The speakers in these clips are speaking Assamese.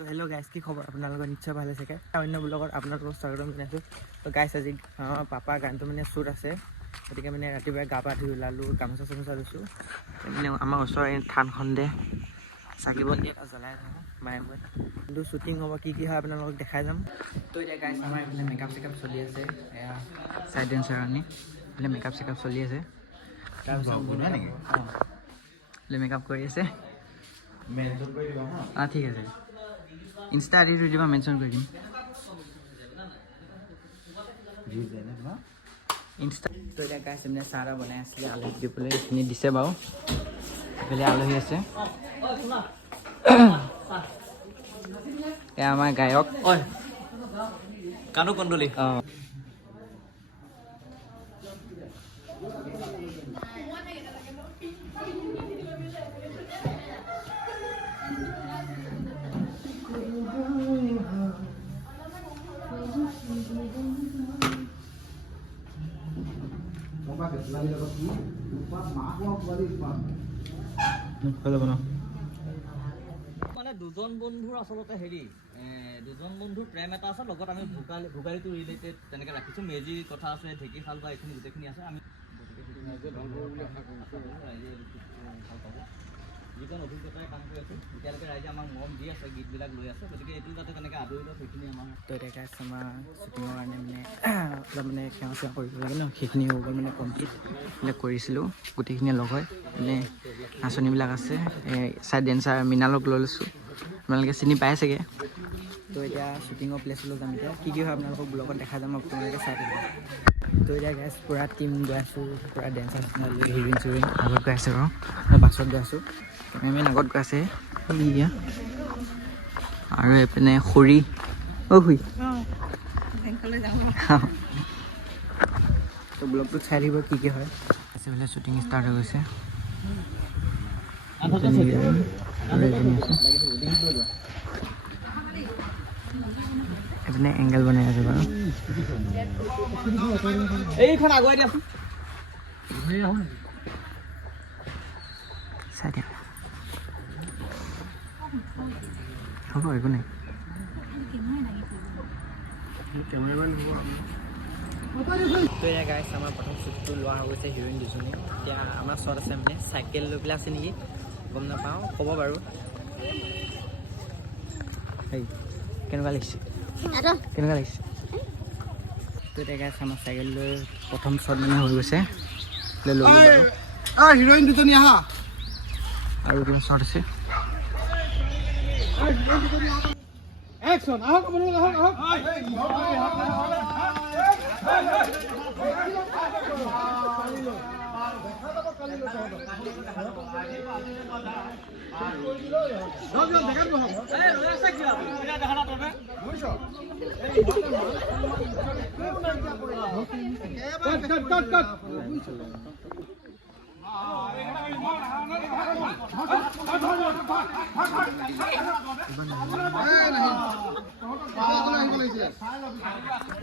তো হেল্ল' গাইজ, কি খবৰ? আপোনালোকৰ নিশ্চয় ভালে থাকে। অন্য ব্লগত আপোনালোকক স্বাগতম জনাইছোঁ। তো গাইজ, আজি পাপাৰ গানটো মানে শ্বুট আছে, গতিকে মানে ৰাতিপুৱাই গা পা ধুই ওলালোঁ, গামোচা চামোচা লৈছোঁ। মানে আমাৰ ওচৰৰ থানখনতে চাকি বন্তি এটা জ্বলাই থাকোঁ মায়ে মই। কিন্তু শ্বুটিং হ'ব, কি হয় আপোনালোকক দেখাই যাম। তো এতিয়া গাইজ, আমাৰ এইফালে মেকআপ চেকআপ চলি আছে, এয়া চাইড ডেন্সাৰ কাৰণে এইফালে মেকআপ চেকআপ চলি আছে। তাৰপিছত মেকআপ কৰি আছে। অঁ ঠিক আছে, ইনষ্টা আইডি দি দিবা, মেনশ্যন কৰি দিম ইনষ্টা। তো এতিয়া গাইছ মানে চাহ এটা বনাই আছিলে, আলহীক দিবলৈ এইখিনি দিছে বাৰু। এইফালে আলহী আছে, এয়া আমাৰ গায়ক কানু কণ্ডলী। অঁ মানে দুজন বন্ধুৰ আচলতে দুজন বন্ধুৰ প্ৰেম এটা আছে, লগত আমি ভোগালীটো ৰিলেটেড তেনেকৈ ৰাখিছোঁ। মেজিৰ কথা আছে, ঢেঁকীশাল বা এইখিনি গোটেইখিনি আছে। আমি যিকণ অভিজ্ঞতাৰে কাম কৰি আছোঁ, এতিয়ালৈকে ৰাইজে আমাক মৰম দি আছে, গীতবিলাক লৈ আছে, গতিকে এইটো যাতে তেনেকৈ আদৰি লওক, সেইখিনি আমাৰ। তো এতিয়া গাইছ, আমাৰ শ্বুটিঙৰ কাৰণে মানে অলপ মানে সেৱা চেৱা কৰিব লাগে ন, সেইখিনি হৈ গ'ল মানে কমপ্লিট। এইবিলাক কৰিছিলোঁ গোটেইখিনিয়ে লগ হৈ, মানে নাচনীবিলাক আছে। চাইড ডেন্সাৰ মৃণালক লৈ লৈছোঁ, আপোনালোকে চিনি পাই চাগে। তো এতিয়া শ্বুটিঙৰ প্লেচলৈ যাম। এতিয়া কি হয় আপোনালোকক ব্লগত দেখা যাম, আপোনালোকে চাই থাকিব। তো এতিয়া গাইছ, পূৰা টিম গৈ আছোঁ, পূৰা ডেন্সাৰ হিৰোইন চিৰোইন আগত গৈ আছে বাৰু, মই বাছত গৈ আছোঁ, কেমেৰামেন আগত গৈ আছে আৰু এইপিনে খুৰী খুৰী। তো ব্লগটোত চাই থাকিব কি হয়। বোলে শ্বুটিং ষ্টাৰ্ট হৈ গৈছে। এইপিনে এংগেল বনাই আছে বাৰু। এইখন আগুৱাই দিয়াচোন। চাই দিয়া, হ'ব একো নাই। তো এয়া গাইছ, আমাৰ প্ৰথম শ্বুটটো লোৱা হৈ গৈছে হিৰোইন দুজনী। এতিয়া আমাৰ শ্বট আছে মানে চাইকেল লৈ পেলাই আছে নেকি, গম নাপাওঁ, ক'ব বাৰু। কেনেকুৱা লাগিছে কেনেকুৱা লাগিছে? তো এতিয়া গাইছ, আমাৰ চাইকেল লৈ প্ৰথম শ্বট মানে হৈ গৈছে, লৈ হিৰোইন দুজনী আহা। আৰু কিমান শ্বট আছে।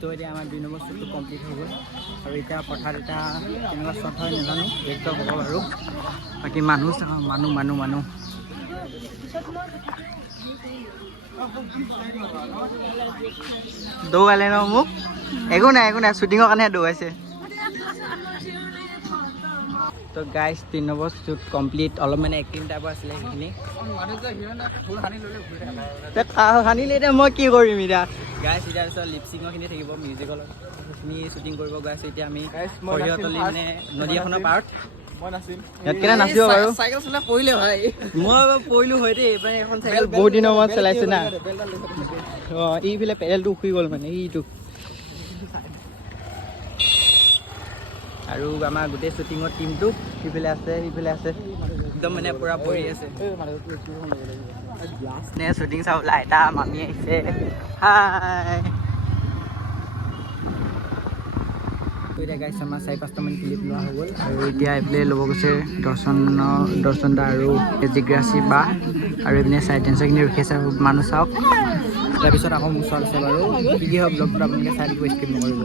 তো এতিয়া আমাৰ 2 নম্বৰ শ্বুটটো কমপ্লিট হৈ গ'ল, আৰু এতিয়া পথাৰত এটা কেনেকুৱা শ্বট হয় নাজানো, দেখতে হ'ব বাৰু। বাকী মানুহ চাওঁ, মানুহ দৌগালে ন মোক, একো নাই শ্বুটিঙৰ কাৰণে দৌগাইছে। তো গাইছ, 3 নম্বৰ শ্বুট কমপ্লিট। অলপ মানে এক্টিং টাইপৰ আছিলে সেইখিনি, সানিলে এতিয়া মই কি কৰিম এতিয়া গাইছ। এতিয়া পিছত লিপচিঙৰখিনি থাকিব, মিউজিকৰ সেইখিনি শ্বুটিং কৰিব গৈ আছোঁ। এতিয়া আমি সৰিয়হতলী মানে নদী এখনৰ পাৰত, ইয়াত কেনে নাচিব বাৰু। চাইকেল চলাই পৰিলে হয়, মই পৰিলোঁ হয় দেই। মানে এখন চাইকেল বহুত দিনৰ মূৰত চলাইছোঁ না। অঁ, এইফালে পেডেলটো শুই গ'ল মানে এইটো। আৰু আমাৰ গোটেই শ্বুটিঙৰ টিমটো সিফালে আছে একদম মানে পূৰা ভৰি আছে। শ্বুটিং চাবলৈ আইতা মামী আহিছে, হাই। এতিয়া গাইছ, আমাৰ 4-5টামান ক্লিপ লোৱা হৈ গ'ল, আৰু এতিয়া এইফালে ল'ব গৈছে দৰ্শন দা আৰু জিজ্ঞাসী বা, আৰু এইপিনে চাইড ডেন্সাৰখিনি ৰখি আছে। আৰু মানুহ চাওক, তাৰপিছত আকৌ মোৰ ওচৰত আছে বাৰু। কি হয় ব্লগটো আপোনালোকে চাই দিব, স্কিপ নকৰিব।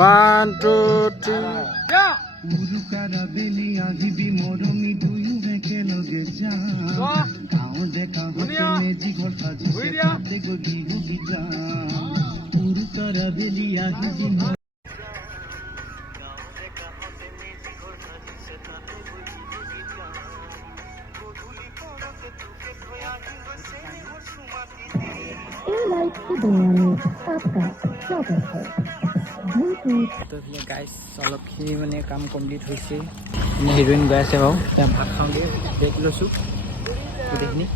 1 2 3 উৰুকাৰ বেলি আহিবি মৰমি দুয়ো একেলগে যাম গাঁও দেখা হতে মেজি ঘৰ সাজিছে তাতে গৈ বিহু গীত গাম উৰুকাৰ বেলি আহিবি তো গাইজ অলপখিনি মানে কাম কমপ্লিট হৈছে মানে হিৰইন গৈ আছে বাৰু এতিয়া ভাত খাওঁগৈ ব্ৰেক লৈছোঁ গোটেইখিনি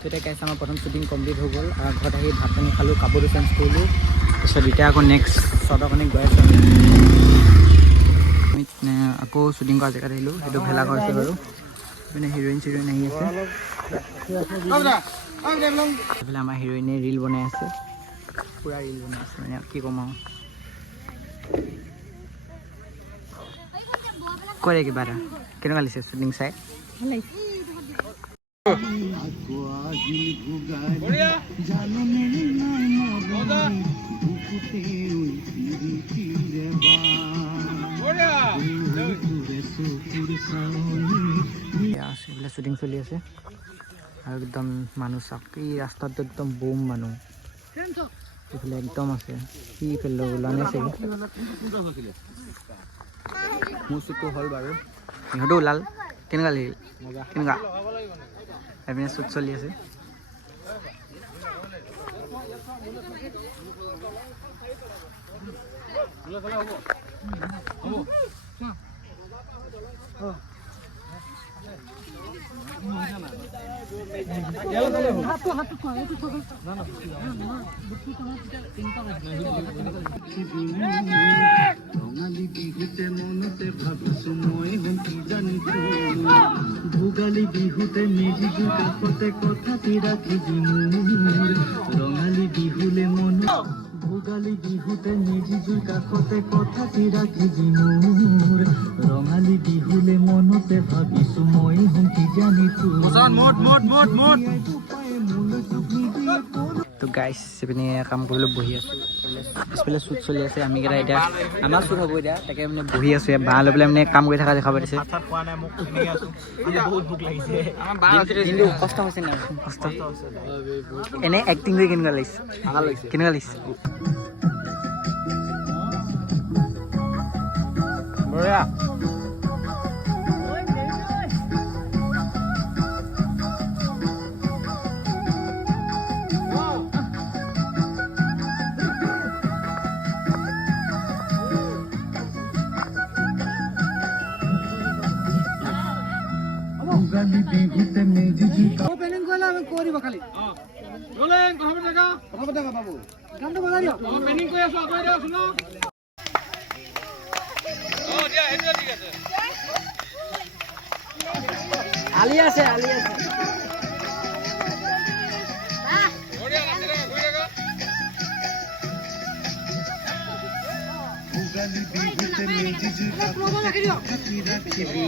তেতিয়া গাইজ আমাৰ প্ৰথম শ্বুটিং কমপ্লিট হৈ গ'ল আৰু ঘৰত আহি ভাত পানী খালোঁ কাপোৰটো চেঞ্জ কৰিলোঁ তাৰপিছত এতিয়া আকৌ নেক্সট শ্বটৰ কাৰণে গৈ আছোঁ আমি আকৌ শ্বুটিং কৰা জেগাত আহিলোঁ সেইটো ভেলাঘৰ আছে বাৰু মানে হিৰইন চিৰইন আহি আছে এইফালে আমাৰ হিৰইনে ৰীল বনাই আছে পুৰা ৰীল বনাই আছে মানে কি ক'ম আৰু কৰে কিবা এটা কেনেকুৱা লাগিছে শ্বুটিং চাই এইবিলাক শ্বুটিং চলি আছে আৰু একদম মানুহ চাওক এই ৰাস্তাটো একদম বুম মানুহ এইফালে একদম আছে সিফালে ওলোৱা নাই চাগে মোৰ শ্বুটটো হ'ল বাৰু সিহঁতো ওলাল কেনেকুৱা লাগিল কেনেকুৱা এইপিনে শ্বুট চলি আছে ৰঙালী বিহুতে মনতে ভাবিছো মই হম কি জানিছো ভোগালী বিহুতে মেজি জুই কাষতে কথাটি ৰাখিবি মোৰ ৰঙালী বিহুলে মন ভোগালী বিহুতে মেজি জুই কাষতে কথাটি ৰাখিবি মোৰ ৰঙালী বিহুলে মনতে ভাবিছো মই হম কি জানিছো তো গাইজ এইপিনে কাম কৰিবলৈ বহি আছোঁ পিছফালে শ্বুট চলি আছে আমি কেইটা এতিয়া আমাৰ শ্বুট হ'ব এতিয়া তাকে মানে বহি আছোঁ বাঁহ লৈ পেলাই মানে কাম কৰি থকা দেখা পাইছে কিন্তু কষ্ট হৈছে নাই কষ্ট এনে এক্টিং কৰি কেনেকুৱা লাগিছে কেনেকুৱা লাগিছে বঢ়িয়া ভোগালী বিহুতে মেজি জুই পেনিং কৰিলে আমি কৰিব খালি ৰলেন কথা পাতা বাবু গানটো বজাই দিয়ক পেনিং কৰি আছো আতৰাই দিয়ক শুনো দিয়া সেইটো ঠিক আছে আলি আছে ভোগালী বিহুতে মেজি জুই কাষতে কথাটি ৰাখিবি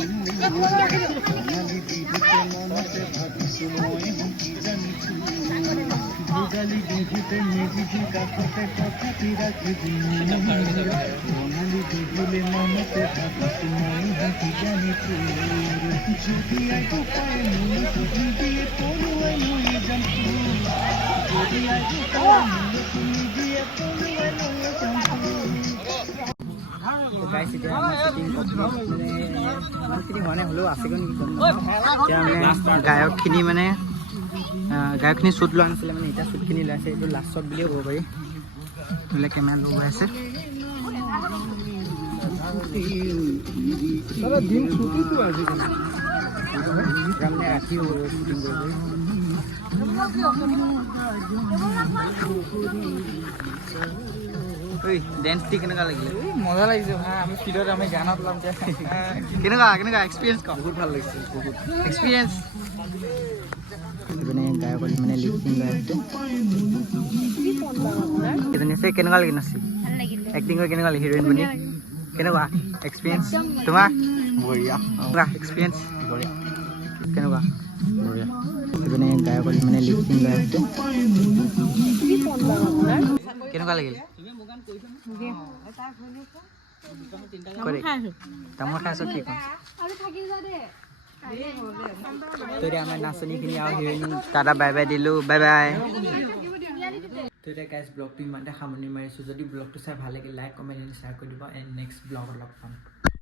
ৰঙালী বিহুতে মনতে ভাবিছো মই হম কি জানিছো ভোগালী বিহুতে মেজি জুই কাষতে কথাটি ৰাখিবি ৰঙালী বিহুলে মনতে ভাবিছো মই হম কি জানিছো যদি আইতো পায় মোৰ তুমি দিয়ে পলুৱাই লৈ যাম যদি আইতো পায় মোৰ তুমি দিয়ে পলুৱাই লৈ যাম গাইজ এতিয়া আমাৰ শ্বুটিং হোৱা নাই হ'লেও আছেগৈ নেকি এতিয়া মানে গায়কখিনি মানে গায়কখিনি শ্বুট লোৱা নাছিলে মানে এতিয়া শ্বুটখিনি লৈ আছে এইটো লাষ্ট শ্বট বুলিয়ে ক'ব পাৰি বোলে কেমেৰা লগোৱা আছে মানে ৰাতি শ্বুটিং কৰিব ডেন্সটি কেনেকুৱা লাগিলে মজা লাগিছে ভাই আমি স্পীডত আমি গানত ওলাম কেনেকুৱা এক্সপিৰিয়েঞ্চ কম বহুত ভাল লাগিছে বহুত এক্সপিৰিয়েঞ্চ মানে গায়কত মানে লিপচিং গাই আছে এজনী আছে কেনেকুৱা লাগি নাছিল এক্টিং কৰি কেনেকুৱা লাগে হিৰইন বনি কেনেকুৱা এক্সপিৰিয়েঞ্চ তোমাৰ বঢ়িয়া এক্সপিৰিয়েঞ্চ কেনেকুৱা বঢ়িয়া মানে গায়কত মানে লিপচিং গাই আছে কেনেকুৱা লাগিল কৰি তামোল খাইছ কি কওঁ তো এতিয়া আমাৰ নাচনীখিনি আৰু হিৰ'ইন টাটা বাই বাই দিলোঁ বাই বাই তো এতিয়া গাইজ ব্লগটো ইমানতে সামৰণি মাৰিছোঁ যদি ব্লগটো চাই ভাল লাগিল লাইক কমেণ্ট এণ্ড শ্বেয়াৰ কৰি দিব এণ্ড নেক্সট ব্লগত লগ পাম